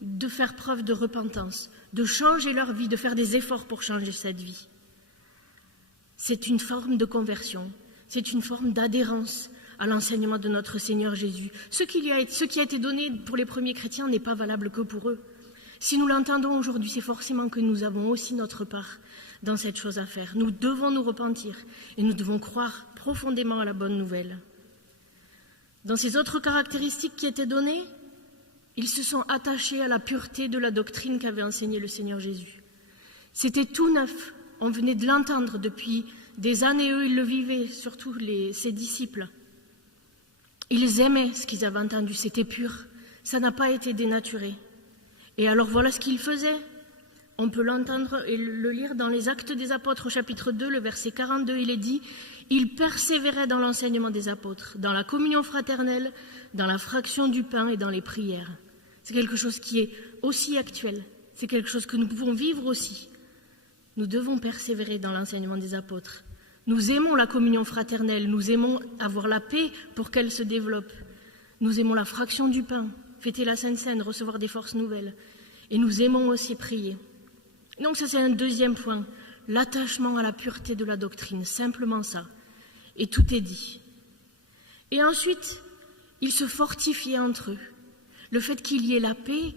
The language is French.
de faire preuve de repentance, de changer leur vie, de faire des efforts pour changer cette vie. C'est une forme de conversion, c'est une forme d'adhérence à l'enseignement de notre Seigneur Jésus. Ce qui a été donné pour les premiers chrétiens n'est pas valable que pour eux. Si nous l'entendons aujourd'hui, c'est forcément que nous avons aussi notre part dans cette chose à faire. Nous devons nous repentir et nous devons croire profondément à la bonne nouvelle. Dans ces autres caractéristiques qui étaient données, ils se sont attachés à la pureté de la doctrine qu'avait enseignée le Seigneur Jésus. C'était tout neuf, on venait de l'entendre depuis des années, eux ils le vivaient, surtout ses disciples. Ils aimaient ce qu'ils avaient entendu, c'était pur, ça n'a pas été dénaturé. Et alors voilà ce qu'ils faisaient. On peut l'entendre et le lire dans les Actes des Apôtres au chapitre 2, le verset 42, il est dit « Ils persévéraient dans l'enseignement des apôtres, dans la communion fraternelle, dans la fraction du pain et dans les prières. » C'est quelque chose qui est aussi actuel, c'est quelque chose que nous pouvons vivre aussi. Nous devons persévérer dans l'enseignement des apôtres. Nous aimons la communion fraternelle, nous aimons avoir la paix pour qu'elle se développe. Nous aimons la fraction du pain, fêter la Sainte Seine, recevoir des forces nouvelles. Et nous aimons aussi prier. Donc ça c'est un deuxième point, l'attachement à la pureté de la doctrine, simplement ça. Et tout est dit. Et ensuite, ils se fortifiaient entre eux. Le fait qu'il y ait la paix,